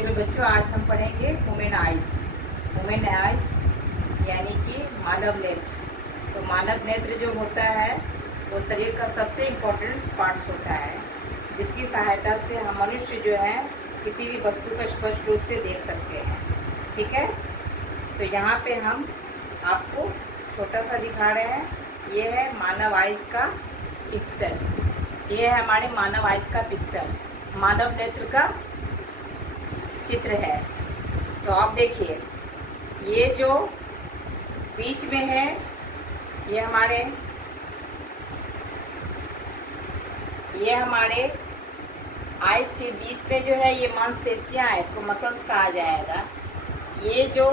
चलो बच्चों, आज हम पढ़ेंगे ह्यूमन आइज। ह्यूमन आइज यानी कि मानव नेत्र। तो मानव नेत्र जो होता है वो शरीर का सबसे इम्पोर्टेंट पार्ट्स होता है, जिसकी सहायता से हम मनुष्य जो है किसी भी वस्तु को स्पष्ट रूप से देख सकते हैं। ठीक है, तो यहाँ पे हम आपको छोटा सा दिखा रहे हैं। ये है मानव आइज का पिक्चर। ये है हमारे मानव आइज का पिक्चर, मानव नेत्र का चित्र है। तो आप देखिए, ये जो बीच में है ये हमारे आइज के बीच में जो है ये मांसपेशियां हैं, इसको मसल्स कहा जाएगा। ये जो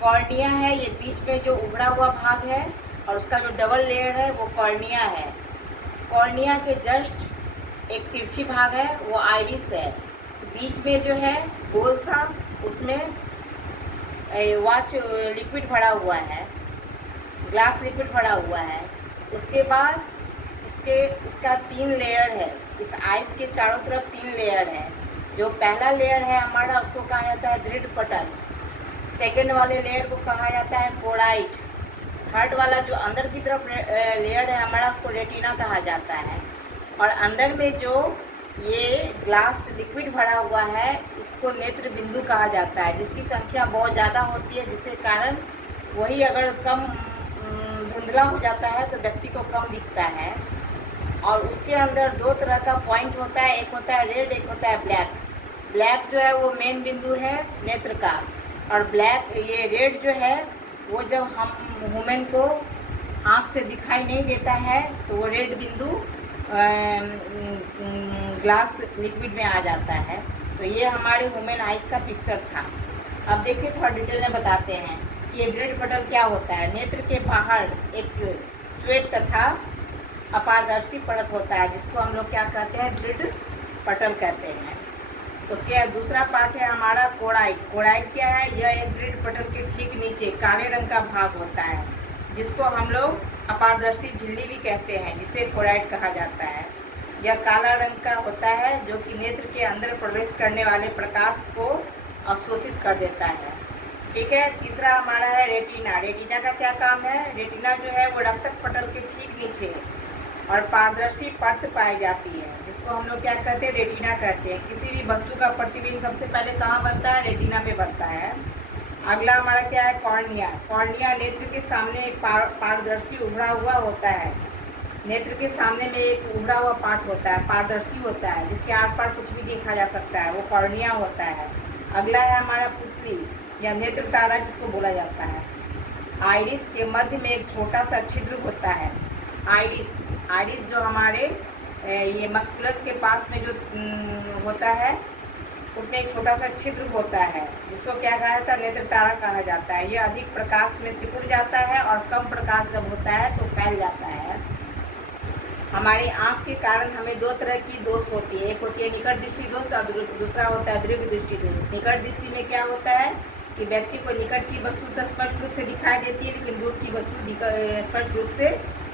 कॉर्निया है, ये बीच में जो उभरा हुआ भाग है, और उसका जो डबल लेयर है वो कॉर्निया है। कॉर्निया के जस्ट एक तिरछी भाग है वो आइरिस है। बीच में जो है गोल सा, उसमें वाच लिक्विड भरा हुआ है, ग्लास लिक्विड भरा हुआ है। उसके बाद इसका 3 लेयर है। इस आइज के चारों तरफ 3 लेयर है। जो पहला लेयर है हमारा, उसको कहा जाता है दृढ़ पटल। सेकेंड वाले लेयर को कहा जाता है कोराइट। थर्ड वाला जो अंदर की तरफ लेयर है हमारा, उसको रेटिना कहा जाता है। और अंदर में जो ये ग्लास लिक्विड भरा हुआ है, इसको नेत्र बिंदु कहा जाता है, जिसकी संख्या बहुत ज़्यादा होती है, जिसके कारण वही अगर कम धुंधला हो जाता है तो व्यक्ति को कम दिखता है। और उसके अंदर 2 तरह का पॉइंट होता है, एक होता है रेड, एक होता है ब्लैक। ब्लैक जो है वो मेन बिंदु है नेत्र का, और ये रेड जो है वो जब हम ह्यूमन को आँख से दिखाई नहीं देता है तो वो रेड बिंदु ग्लास लिक्विड में आ जाता है। तो ये हमारे ह्यूमन आइज का पिक्चर था। अब देखिए, थोड़ा डिटेल में बताते हैं कि ये दृढ़ पटल क्या होता है। नेत्र के बाहर एक श्वेत तथा अपारदर्शी परत होता है, जिसको हम लोग क्या कहते हैं, दृढ़ पटल कहते हैं। उसके दूसरा पार्ट है हमारा कोराइट। कोराइट क्या है? यह एक दृढ़ पटल के ठीक नीचे काले रंग का भाग होता है, जिसको हम लोग अपारदर्शी झिल्ली भी कहते हैं, जिसे कोराइट कहा जाता है। यह काला रंग का होता है, जो कि नेत्र के अंदर प्रवेश करने वाले प्रकाश को अवशोषित कर देता है। ठीक है, तीसरा हमारा है रेटिना। रेटिना का क्या काम है? रेटिना जो है वो रक्तक पटल के ठीक नीचे और पारदर्शी परत पाई जाती है, जिसको हम लोग क्या कहते हैं, रेटिना कहते हैं। किसी भी वस्तु का प्रतिबिंब सबसे पहले कहाँ बनता है? रेटिना पे बनता है। अगला हमारा क्या है? कॉर्निया। कॉर्निया नेत्र के सामने एक पारदर्शी उभरा हुआ होता है। नेत्र के सामने में एक उभरा हुआ पार्ट होता है, पारदर्शी होता है, जिसके आर पार कुछ भी देखा जा सकता है, वो कॉर्निया होता है। अगला है हमारा पुतली या नेत्र तारा, जिसको बोला जाता है। आइरिस के मध्य में एक छोटा सा छिद्र होता है। आइरिस जो हमारे ये मस्कुलस के पास में जो होता है, उसमें एक छोटा सा छिद्र होता है, जिसको क्या कहा जाता है? नेत्र तारा कहा जाता है। ये अधिक प्रकाश में सिकुड़ जाता है और कम प्रकाश जब होता है तो फैल जाता है। हमारी आँख के कारण हमें 2 तरह की दोष होती है। एक होती है निकट दृष्टि दोष और दूसरा होता है दीर्घ दृष्टि दोष। निकट दृष्टि में क्या होता है कि व्यक्ति को निकट की वस्तु तो स्पष्ट रूप से दिखाई देती है, लेकिन दूर की वस्तु स्पष्ट रूप से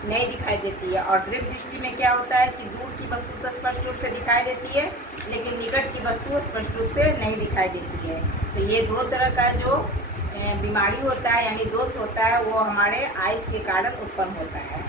नहीं दिखाई देती है। और दीर्घ दृष्टि में क्या होता है कि दूर की वस्तु तो स्पष्ट रूप से दिखाई देती है, लेकिन निकट की वस्तु स्पष्ट रूप से नहीं दिखाई देती है। तो ये 2 तरह का जो बीमारी होता है यानी दोष होता है, वो हमारे आइज के कारण उत्पन्न होता है।